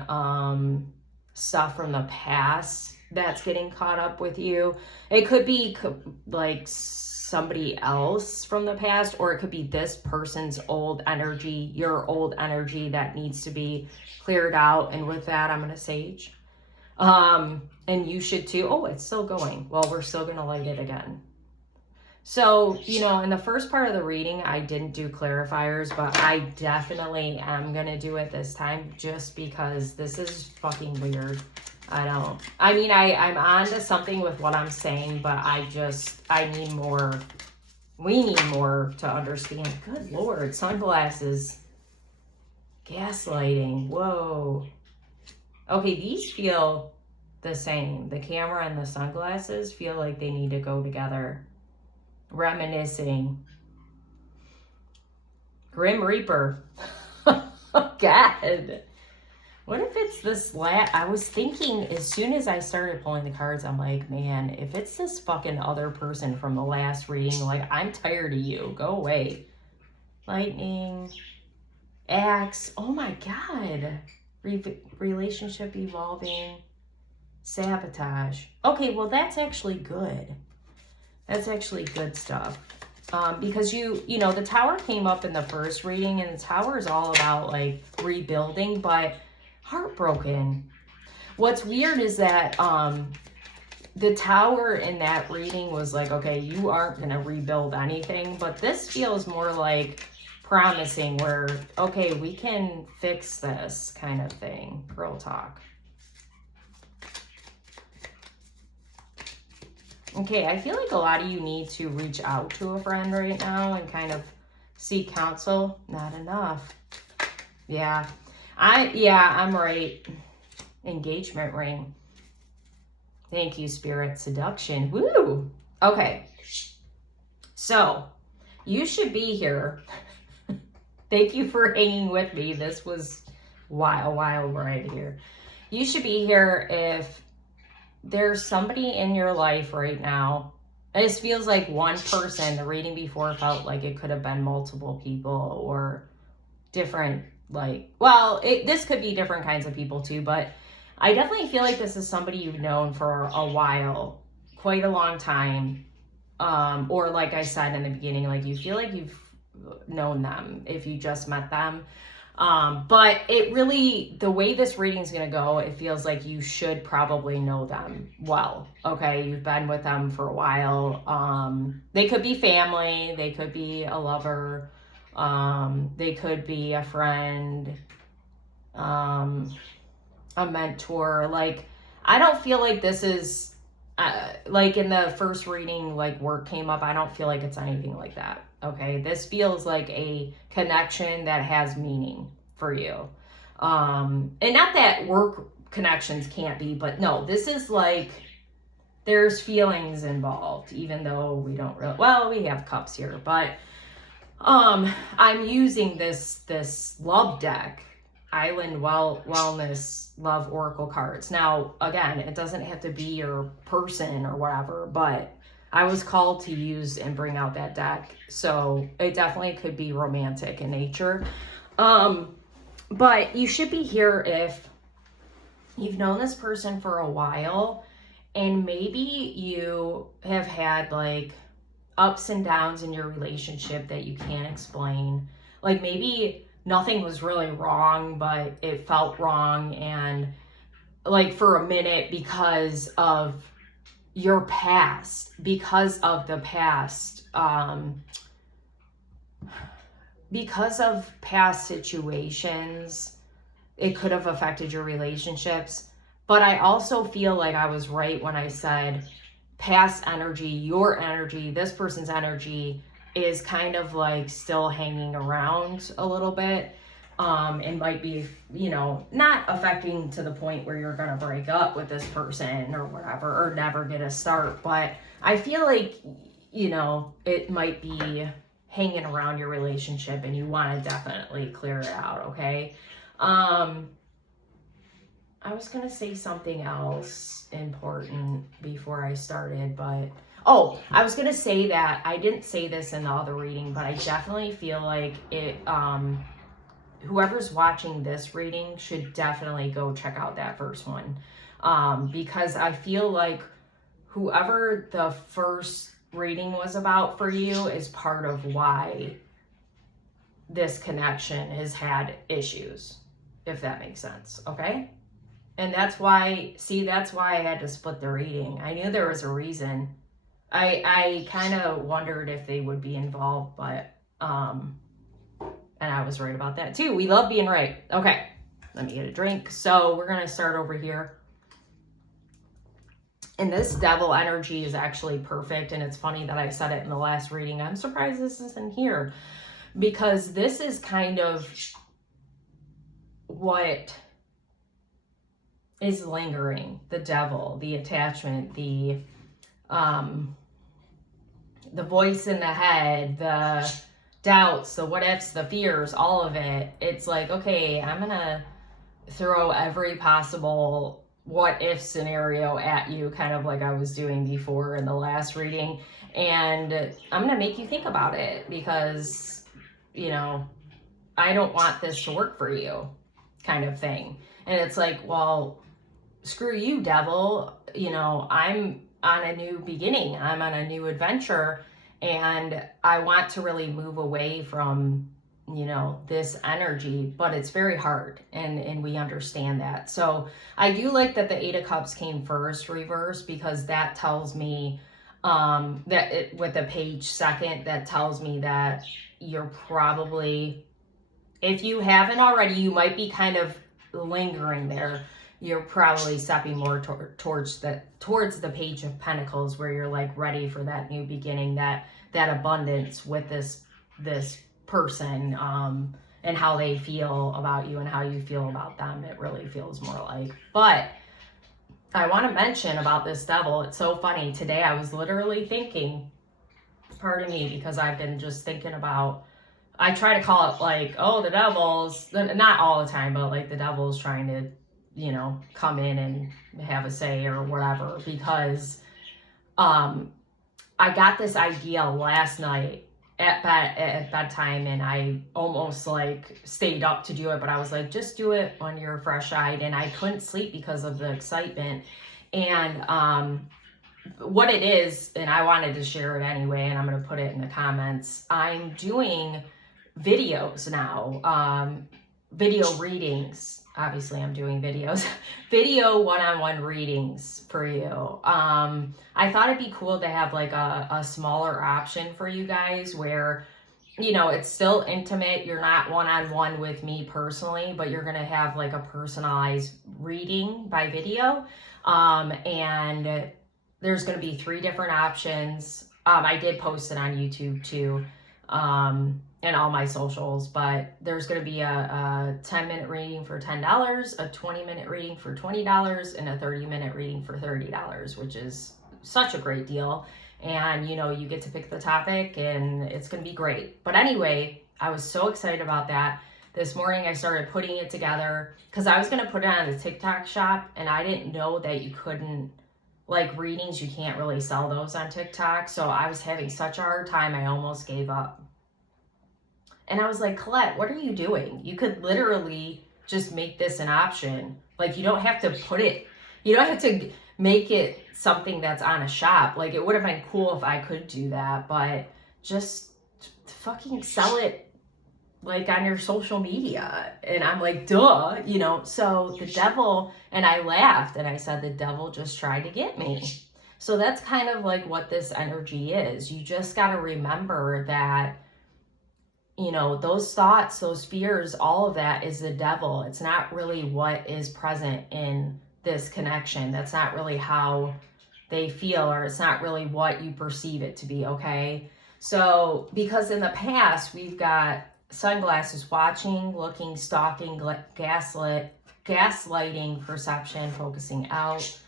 stuff from the past that's getting caught up with you. It could be like somebody else from the past, or it could be this person's old energy, your old energy that needs to be cleared out. And with that, I'm going to sage. And you should too. Oh, it's still going. Well, we're still going to light it again. So, you know, in the first part of the reading, I didn't do clarifiers, but I definitely am going to do it this time, just because this is fucking weird. I mean, I'm on to something with what I'm saying, but I need more. We need more to understand. Good Lord, sunglasses. Gaslighting. Whoa. Okay, these feel the same. The camera and the sunglasses feel like they need to go together. Reminiscing. Grim Reaper. God. What if it's this I was thinking as soon as I started pulling the cards, I'm like, man, if it's this fucking other person from the last reading, like, I'm tired of you. Go away. Lightning. Axe. Oh my God. Relationship evolving. Sabotage. Okay, well, that's actually good. That's actually good stuff. Because you know, the Tower came up in the first reading, and the Tower is all about like rebuilding, but heartbroken. What's weird is that the Tower in that reading was like, okay, you aren't going to rebuild anything, but this feels more like promising, where, okay, we can fix this kind of thing. Girl talk. Okay, I feel like a lot of you need to reach out to a friend right now and kind of seek counsel. Not enough. Yeah. I'm right. Engagement ring. Thank you, Spirit. Seduction. Woo! Okay. So, you should be here. Thank you for hanging with me. This was a while right here. You should be here if there's somebody in your life right now. This feels like one person. The reading before felt like it could have been multiple people or different, like, well, this could be different kinds of people too, but I definitely feel like this is somebody you've known for a while, quite a long time. Or like I said in the beginning, like you feel like you've known them if you just met them. But it really, the way this reading is going to go, it feels like you should probably know them well. Okay. You've been with them for a while. They could be family. They could be a lover. They could be a friend, a mentor. Like, I don't feel like this is, like in the first reading, like work came up. I don't feel like it's anything like that. Okay. This feels like a connection that has meaning for you. And not that work connections can't be, but no, this is like, there's feelings involved, even though we don't really, well, we have cups here, but, I'm using this love deck, Island Wellness Love Oracle cards. Now, again, it doesn't have to be your person or whatever, but I was called to use and bring out that deck. So it definitely could be romantic in nature. But you should be here if you've known this person for a while and maybe you have had like ups and downs in your relationship that you can't explain. Like maybe nothing was really wrong, but it felt wrong. And like for a minute because of your past, because of the past, because of past situations, it could have affected your relationships. But I also feel like I was right when I said past energy, your energy, this person's energy is kind of like still hanging around a little bit. And might be, you know, not affecting to the point where you're going to break up with this person or whatever, or never get a start. But I feel like, you know, it might be hanging around your relationship and you want to definitely clear it out. Okay. I was going to say something else important before I started, but I was going to say that I didn't say this in the other reading, but I definitely feel like it, whoever's watching this reading should definitely go check out that first one. Because I feel like whoever the first reading was about for you is part of why this connection has had issues, if that makes sense. Okay. And that's why I had to split the reading. I knew there was a reason. I kind of wondered if they would be involved, but, and I was right about that too. We love being right. Okay, let me get a drink. So we're going to start over here. And this devil energy is actually perfect. And it's funny that I said it in the last reading. I'm surprised this isn't here, because this is kind of what is lingering. The devil, the attachment, the voice in the head, the doubts, the what ifs, the fears, all of it. It's like, okay, I'm gonna throw every possible what if scenario at you, kind of like I was doing before in the last reading, and I'm gonna make you think about it, because, you know, I don't want this to work for you, kind of thing. And it's like, well, screw you, devil. You know, I'm on a new beginning, I'm on a new adventure, and I want to really move away from, you know, this energy, but it's very hard, and we understand that. So I do like that the Eight of Cups came first, reverse, because that tells me with the page second, that tells me that you're probably, if you haven't already, you might be kind of lingering there. You're probably stepping more towards the Page of Pentacles, where you're like ready for that new beginning, that abundance with this person, and how they feel about you and how you feel about them. It really feels more like. But I want to mention about this devil. It's so funny. Today I was literally thinking, pardon me, because I've been just thinking about, I try to call it like, oh, the devil's, not all the time, but like the devil's trying to, you know, come in and have a say or whatever, because I got this idea last night, at bedtime, and I almost like stayed up to do it, but I was like, just do it when you're fresh-eyed, and I couldn't sleep because of the excitement. And what it is, and I wanted to share it anyway, and I'm going to put it in the comments. I'm doing videos now, video readings. Obviously, I'm doing videos, video one-on-one readings for you. I thought it'd be cool to have like a smaller option for you guys where, you know, it's still intimate. You're not one-on-one with me personally, but you're going to have like a personalized reading by video. And there's going to be 3 different options. I did post it on YouTube too, and all my socials, but there's going to be a 10-minute reading for $10, a 20-minute reading for $20, and a 30-minute reading for $30, which is such a great deal. And, you know, you get to pick the topic, and it's going to be great. But anyway, I was so excited about that. This morning I started putting it together because I was going to put it on the TikTok shop, and I didn't know that you couldn't, like readings, you can't really sell those on TikTok. So I was having such a hard time, I almost gave up. And I was like, Colette, what are you doing? You could literally just make this an option. Like, you don't have to put it, you don't have to make it something that's on a shop. Like, it would have been cool if I could do that, but just fucking sell it like on your social media. And I'm like, duh, you know. So the devil, and I laughed and I said, the devil just tried to get me. So that's kind of like what this energy is. You just got to remember that, you know, those thoughts, those fears, all of that is the devil. It's not really what is present in this connection. That's not really how they feel, or it's not really what you perceive it to be, okay? So, because in the past, we've got sunglasses, watching, looking, stalking, gaslighting, perception, focusing out,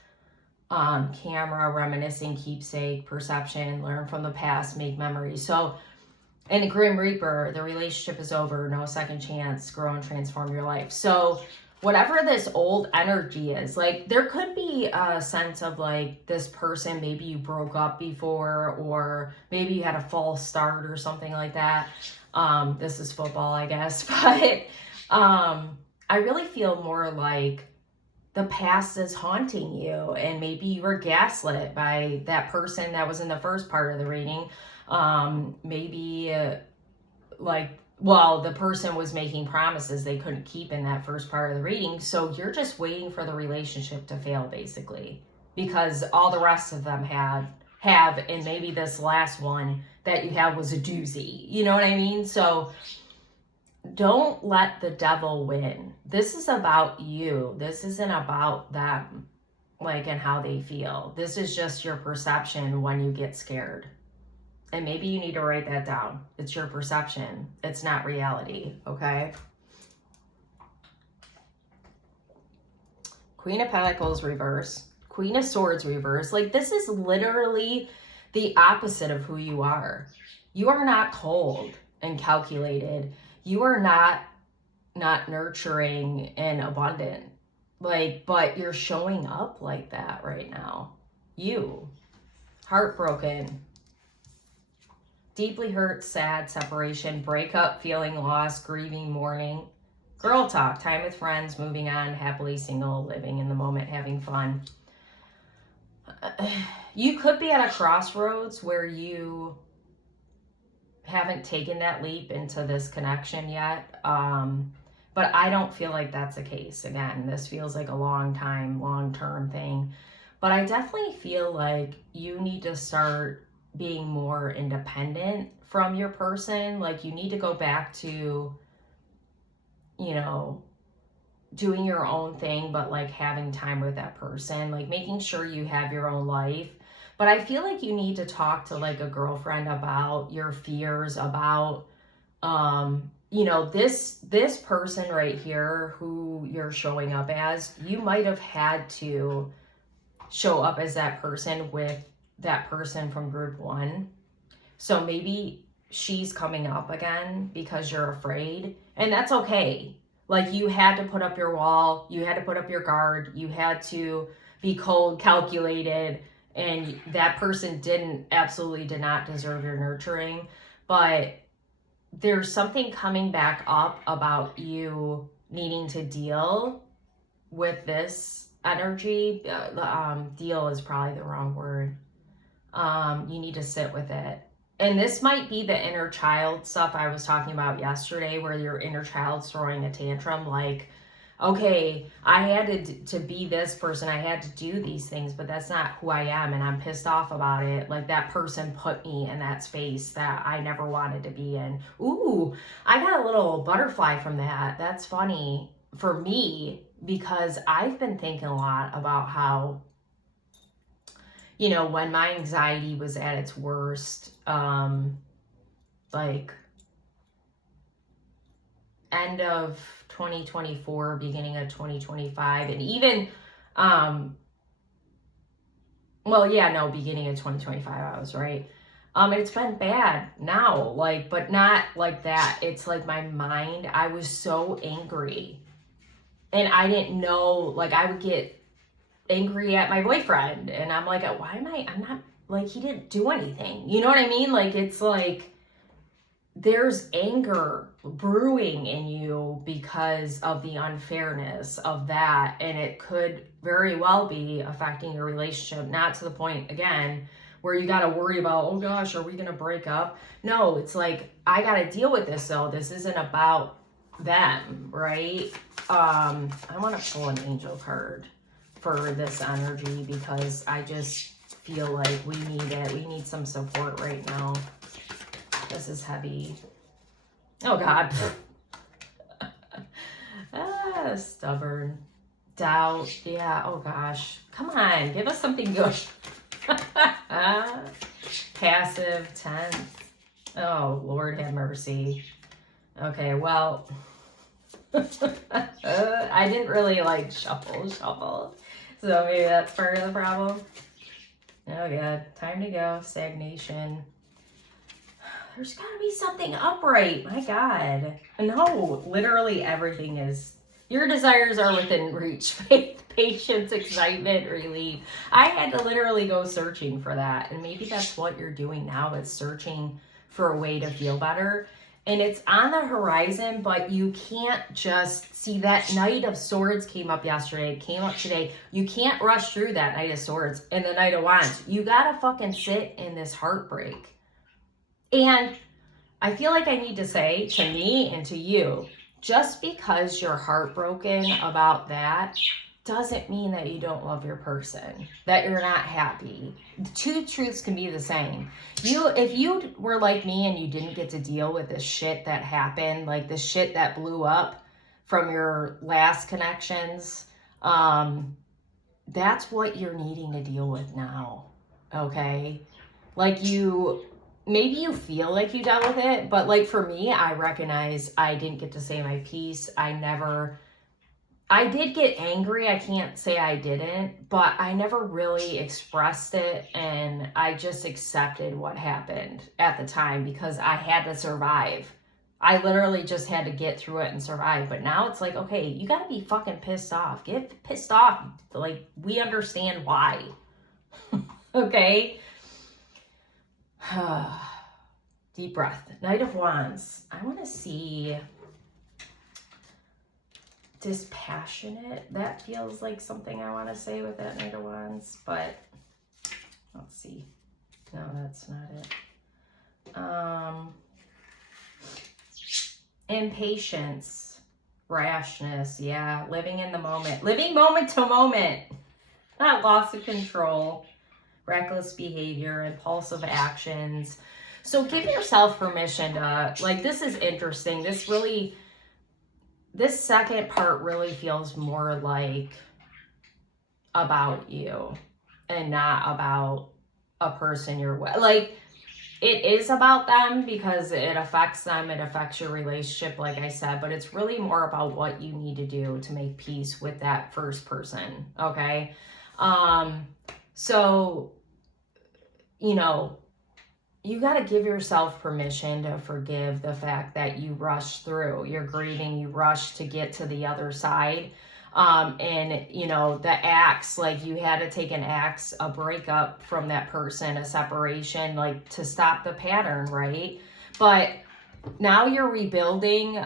camera, reminiscing, keepsake, perception, learn from the past, make memories. So, and a Grim Reaper, the relationship is over, no second chance, grow and transform your life. So whatever this old energy is, like there could be a sense of like this person, maybe you broke up before, or maybe you had a false start or something like that. This is football, I guess. But I really feel more like the past is haunting you, and maybe you were gaslit by that person that was in the first part of the reading. Maybe the person was making promises they couldn't keep in that first part of the reading. So you're just waiting for the relationship to fail, basically, because all the rest of them have, and maybe this last one that you have was a doozy. You know what I mean? So don't let the devil win. This is about you. This isn't about them, like, and how they feel. This is just your perception when you get scared. And maybe you need to write that down. It's your perception. It's not reality, okay? Queen of Pentacles reverse. Queen of Swords reverse. Like, this is literally the opposite of who you are. You are not cold and calculated. You are not nurturing and abundant. Like, but you're showing up like that right now. You. Heartbroken. Deeply hurt, sad, separation, breakup, feeling lost, grieving, mourning. Girl talk, time with friends, moving on, happily single, living in the moment, having fun. You could be at a crossroads where you haven't taken that leap into this connection yet. But I don't feel like that's the case. Again, this feels like a long-term thing. But I definitely feel like you need to start being more independent from your person. Like, you need to go back to, you know, doing your own thing, but like having time with that person, like making sure you have your own life. But I feel like you need to talk to like a girlfriend about your fears, about, you know, this person right here who you're showing up as. You might have had to show up as that person with that person from group 1. So maybe she's coming up again because you're afraid, and that's okay. Like, you had to put up your wall, you had to put up your guard, you had to be cold, calculated, and that person absolutely did not deserve your nurturing. but there's something coming back up about you needing to deal with this energy. Deal is probably the wrong word. You need to sit with it. And this might be the inner child stuff I was talking about yesterday, where your inner child's throwing a tantrum, like, okay, I had to be this person, I had to do these things, but that's not who I am, and I'm pissed off about it. Like, that person put me in that space that I never wanted to be in. Ooh, I got a little butterfly from that. That's funny for me, because I've been thinking a lot about how, you know, when my anxiety was at its worst, like end of 2024, beginning of 2025, and even, beginning of 2025, I was right. It's been bad now, like, but not like that. It's like my mind, I was so angry, and I didn't know, like, I would get angry at my boyfriend, and I'm like, I'm not, like, he didn't do anything, you know what I mean? Like, it's like there's anger brewing in you because of the unfairness of that, and it could very well be affecting your relationship, not to the point, again, where you got to worry about, oh gosh, are we gonna break up? No, it's like, I got to deal with this, though. This isn't about them, right? I want to pull an angel card for this energy, because I just feel like we need it. We need some support right now. This is heavy. Oh God. Stubborn. Doubt. Yeah, oh gosh. Come on, give us something good. Passive, tense. Oh, Lord have mercy. Okay, well, I didn't really like shuffle. So maybe that's part of the problem. Oh God, time to go. Stagnation. There's gotta be something upright. My God. No, literally everything is. Your desires are within reach. Faith, patience, excitement, relief. I had to literally go searching for that. And maybe that's what you're doing now, is searching for a way to feel better. And it's on the horizon, but you can't just see that Knight of Swords came up yesterday, came up today. You can't rush through that Knight of Swords and the Knight of Wands. You gotta fucking sit in this heartbreak. And I feel like I need to say to me and to you, just because you're heartbroken about that doesn't mean that you don't love your person, that you're not happy. The two truths can be the same. If you were like me and you didn't get to deal with the shit that happened, like the shit that blew up from your last connections, that's what you're needing to deal with now, okay? Like, maybe you feel like you dealt with it, but like for me, I recognize I didn't get to say my piece. I did get angry. I can't say I didn't, but I never really expressed it, and I just accepted what happened at the time because I had to survive. I literally just had to get through it and survive. But now it's like, okay, you gotta be fucking pissed off. Get pissed off. Like, we understand why. Okay? Deep breath. Knight of Wands. I want to see dispassionate. That feels like something I want to say with that Knight of Wands, but let's see. No, that's not it. Impatience, rashness. Yeah, living in the moment. Living moment to moment. Not loss of control. Reckless behavior, impulsive actions. So give yourself permission to, like, this is interesting. This second part really feels more like about you and not about a person you're with. Like, it is about them because it affects them, it affects your relationship, like I said, but it's really more about what you need to do to make peace with that first person, okay? So, you know, you got to give yourself permission to forgive the fact that you rushed through. You're grieving, you rushed to get to the other side. And, you know, the axe, like, you had to take an axe, a breakup from that person, a separation, like, to stop the pattern, right? But now you're rebuilding,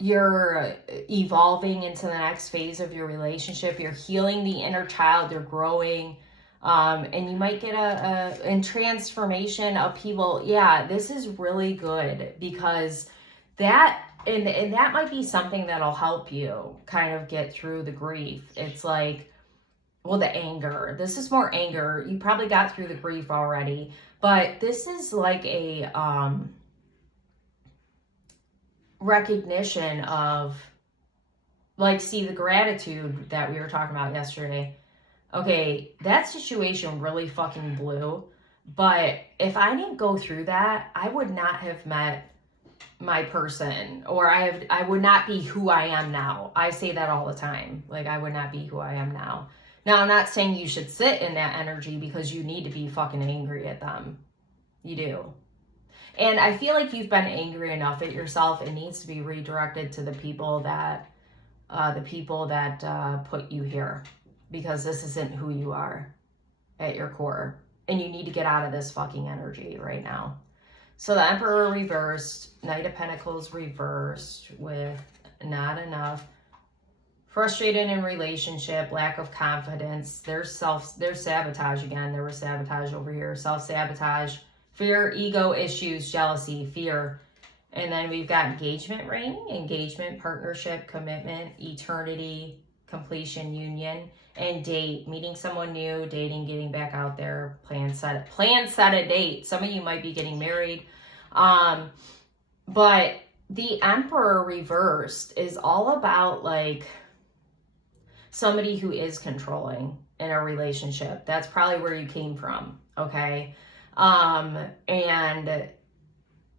you're evolving into the next phase of your relationship. You're healing the inner child, you're growing, and you might get a transformation, upheaval. Yeah, this is really good, because that, and that might be something that'll help you kind of get through the grief. It's like, well, the anger. This is more anger. You probably got through the grief already, but this is like a recognition of, like, see, the gratitude that we were talking about yesterday. Okay, that situation really fucking blew, but if I didn't go through that, I would not have met my person, or I would not be who I am now. I say that all the time. Like, I would not be who I am now. Now, I'm not saying you should sit in that energy because you need to be fucking angry at them. You do. And I feel like you've been angry enough at yourself. It needs to be redirected to the people that put you here, because this isn't who you are at your core. And you need to get out of this fucking energy right now. So the Emperor reversed, Knight of Pentacles reversed with not enough. Frustrated in relationship, lack of confidence. There's sabotage again. There was sabotage over here. Self-sabotage, fear, ego issues, jealousy, fear. And then we've got engagement ring, engagement, partnership, commitment, eternity, completion, union, and date, meeting someone new, dating, getting back out there, plan set a date. Some of you might be getting married. But the Emperor reversed is all about, like, somebody who is controlling in a relationship. That's probably where you came from, okay? And,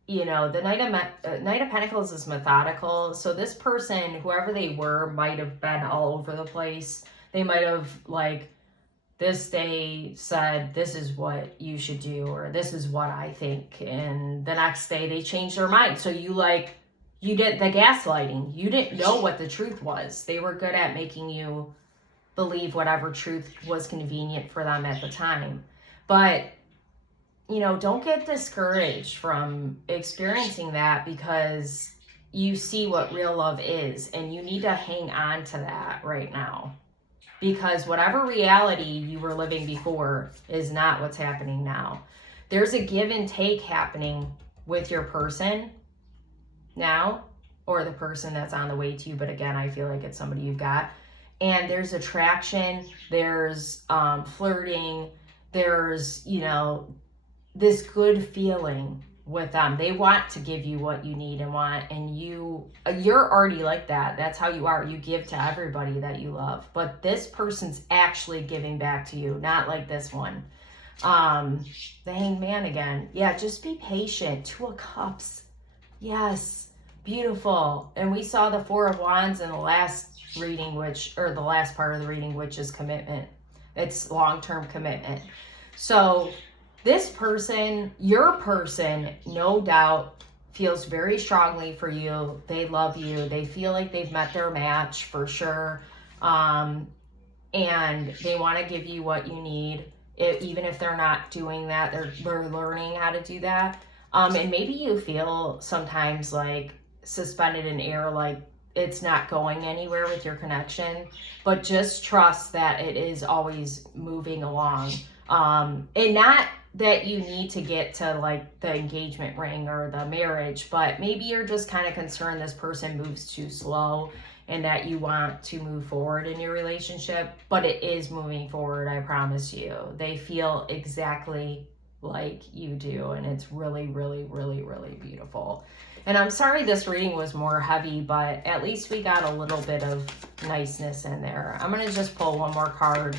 you know, the Knight of Pentacles is methodical. So this person, whoever they were, might have been all over the place. They might have, like, this day said, this is what you should do, or this is what I think. And the next day they changed their mind. So you did the gaslighting. You didn't know what the truth was. They were good at making you believe whatever truth was convenient for them at the time. But, you know, don't get discouraged from experiencing that, because you see what real love is, and you need to hang on to that right now. Because whatever reality you were living before is not what's happening now. There's a give and take happening with your person now, or the person that's on the way to you. But again, I feel like it's somebody you've got. And there's attraction, there's flirting, there's, you know, this good feeling with them. They want to give you what you need and want, and you're already like that. That's how you are. You give to everybody that you love. But this person's actually giving back to you, not like this one. The Hanged Man again. Yeah, just be patient. Two of Cups. Yes, beautiful. And we saw the Four of Wands in the last reading, the last part of the reading, which is commitment. It's long-term commitment. So this person, your person, no doubt feels very strongly for you. They love you. They feel like they've met their match for sure. And they want to give you what you need. Even if they're not doing that, they're learning how to do that. And maybe you feel sometimes like suspended in air, like it's not going anywhere with your connection, but just trust that it is always moving along. And not that you need to get to like the engagement ring or the marriage, but maybe you're just kind of concerned this person moves too slow and that you want to move forward in your relationship, but it is moving forward, I promise you. They feel exactly like you do, and it's really, really, really, really beautiful. And I'm sorry this reading was more heavy, but at least we got a little bit of niceness in there. I'm going to just pull one more card.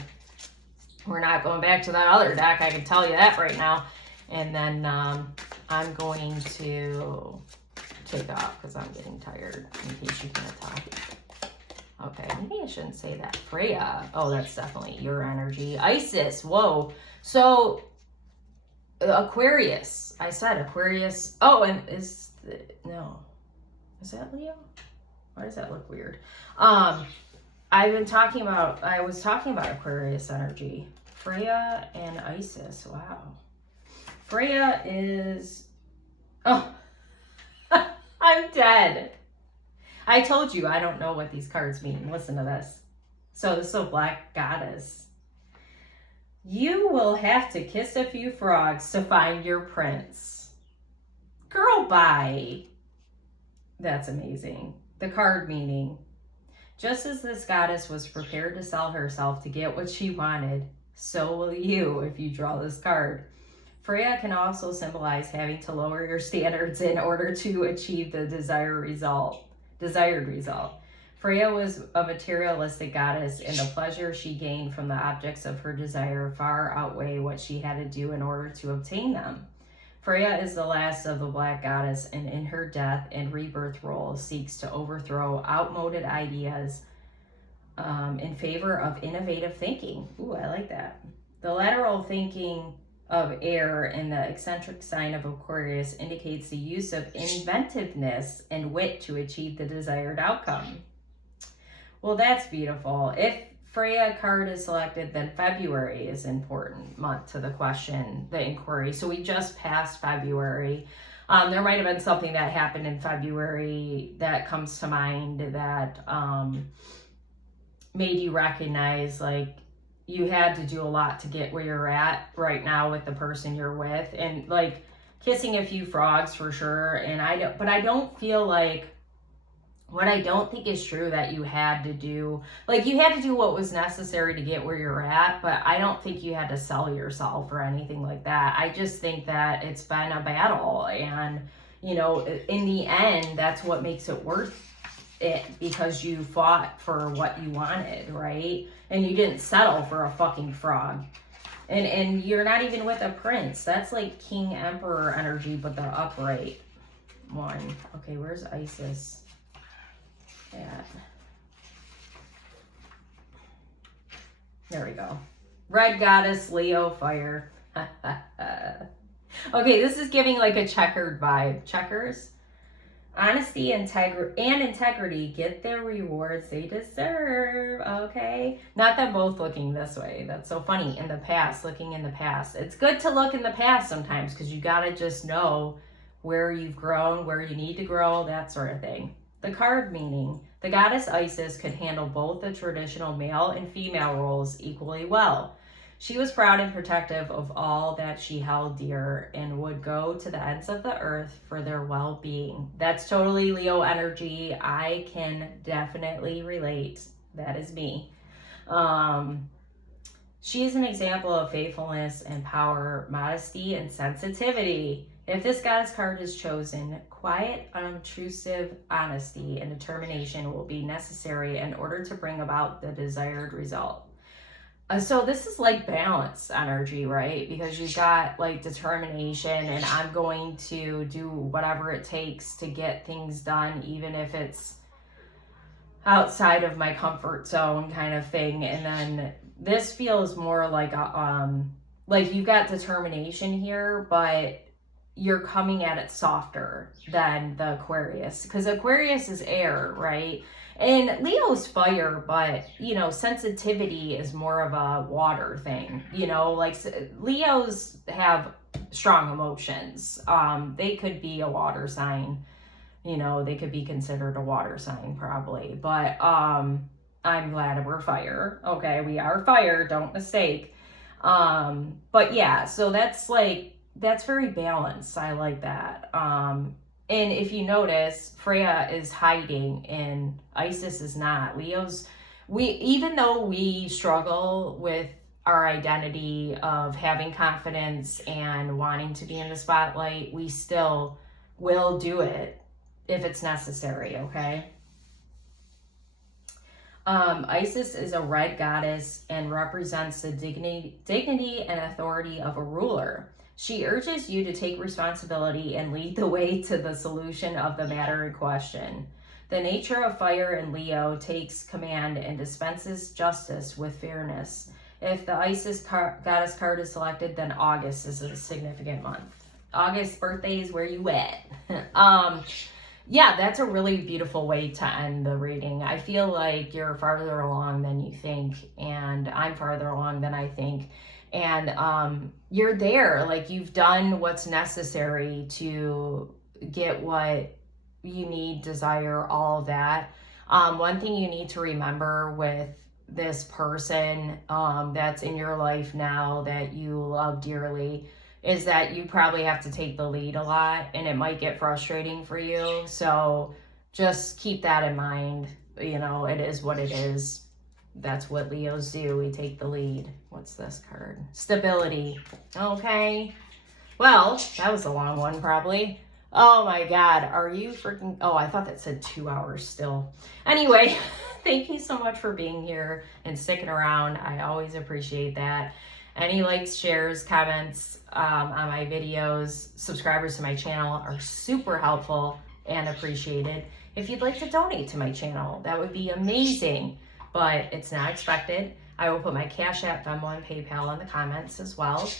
We're not going back to that other deck, I can tell you that right now. And then I'm going to take off because I'm getting tired, in case you can't tell. Okay, maybe I shouldn't say that. Freya. Oh, that's definitely your energy. Isis. Whoa. So, Aquarius. I said Aquarius. Oh, and no. Is that Leo? Why does that look weird? I was talking about Aquarius energy. Freya and Isis. Wow. Freya is Oh, I'm dead. I told you I don't know what these cards mean. Listen to this. So this is a Black Goddess. You will have to kiss a few frogs to find your prince. Girl, bye. That's amazing. The card meaning. Just as this goddess was prepared to sell herself to get what she wanted, so will you if you draw this card. Freya can also symbolize having to lower your standards in order to achieve the desired result. Freya was a materialistic goddess, and the pleasure she gained from the objects of her desire far outweigh what she had to do in order to obtain them. Freya is the last of the Black Goddess, and in her death and rebirth role seeks to overthrow outmoded ideas in favor of innovative thinking. Ooh, I like that. The lateral thinking of air in the eccentric sign of Aquarius indicates the use of inventiveness and wit to achieve the desired outcome. Well, that's beautiful. If Freya card is selected, then February is an important month to the question, the inquiry. So we just passed February. There might have been something that happened in February that comes to mind that made you recognize like you had to do a lot to get where you're at right now with the person you're with, and like kissing a few frogs for sure. And I don't feel like, what I don't think is true that you had to do, like you had to do what was necessary to get where you're at, but I don't think you had to sell yourself or anything like that. I just think that it's been a battle, and you know, in the end, that's what makes it worth it, because you fought for what you wanted, right? And you didn't settle for a fucking frog. And you're not even with a prince. That's like king emperor energy, but the upright one. Okay, where's Isis at? There we go. Red Goddess, Leo, fire. Okay, this is giving like a checkered vibe. Checkers. Honesty and integrity get the rewards they deserve, okay? Not them both looking this way. That's so funny. In the past, looking in the past. It's good to look in the past sometimes, because you got to just know where you've grown, where you need to grow, that sort of thing. The card meaning. The goddess Isis could handle both the traditional male and female roles equally well. She was proud and protective of all that she held dear and would go to the ends of the earth for their well-being. That's totally Leo energy. I can definitely relate. That is me. She is an example of faithfulness and power, modesty, and sensitivity. If this goddess card is chosen, quiet, unobtrusive honesty and determination will be necessary in order to bring about the desired result. So this is like balance energy, right? Because you've got like determination, and I'm going to do whatever it takes to get things done, even if it's outside of my comfort zone kind of thing. And then this feels more like like you've got determination here, but you're coming at it softer than the Aquarius, because Aquarius is air, right? And Leo's fire, but, you know, sensitivity is more of a water thing, you know, like Leos have strong emotions. They could be a water sign, you know, they could be considered a water sign probably, but I'm glad we're fire. Okay, we are fire, don't mistake. But yeah, so that's very balanced. I like that. And if you notice, Freya is hiding and Isis is not. Even though we struggle with our identity of having confidence and wanting to be in the spotlight, we still will do it if it's necessary, okay? Isis is a red goddess and represents the dignity and authority of a ruler. She urges you to take responsibility and lead the way to the solution of the matter in question. The nature of fire in Leo takes command and dispenses justice with fairness. If the Isis goddess card is selected, then August is a significant month. August birthdays, where you at? Yeah, that's a really beautiful way to end the reading. I feel like you're farther along than you think, and I'm farther along than I think. And you're there, like you've done what's necessary to get what you need, desire, all of that. One thing you need to remember with this person that's in your life now that you love dearly is that you probably have to take the lead a lot, and it might get frustrating for you. So just keep that in mind. You know, it is what it is. That's what Leos do. We take the lead. What's this card? Stability. Okay. Well, that was a long one probably. Oh my God. Are you freaking... Oh, I thought that said 2 hours still. Anyway, thank you so much for being here and sticking around. I always appreciate that. Any likes, shares, comments on my videos, subscribers to my channel are super helpful and appreciated. If you'd like to donate to my channel, that would be amazing, but it's not expected. I will put my CashApp, Venmo, and PayPal in the comments as well.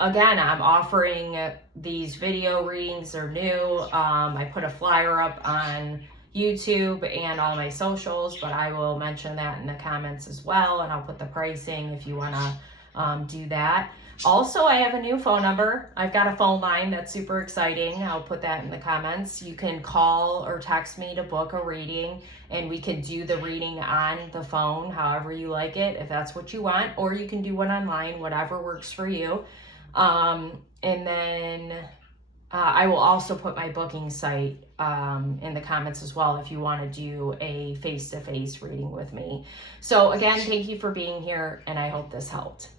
Again, I'm offering these video readings. They're new. I put a flyer up on YouTube and all my socials, but I will mention that in the comments as well, and I'll put the pricing if you want to do that. Also, I have a new phone number. I've got a phone line that's super exciting. I'll put that in the comments. You can call or text me to book a reading, and we could do the reading on the phone, however you like it, if that's what you want, or you can do one online, whatever works for you. And then I will also put my booking site in the comments as well if you want to do a face-to-face reading with me. So again, thank you for being here, and I hope this helped.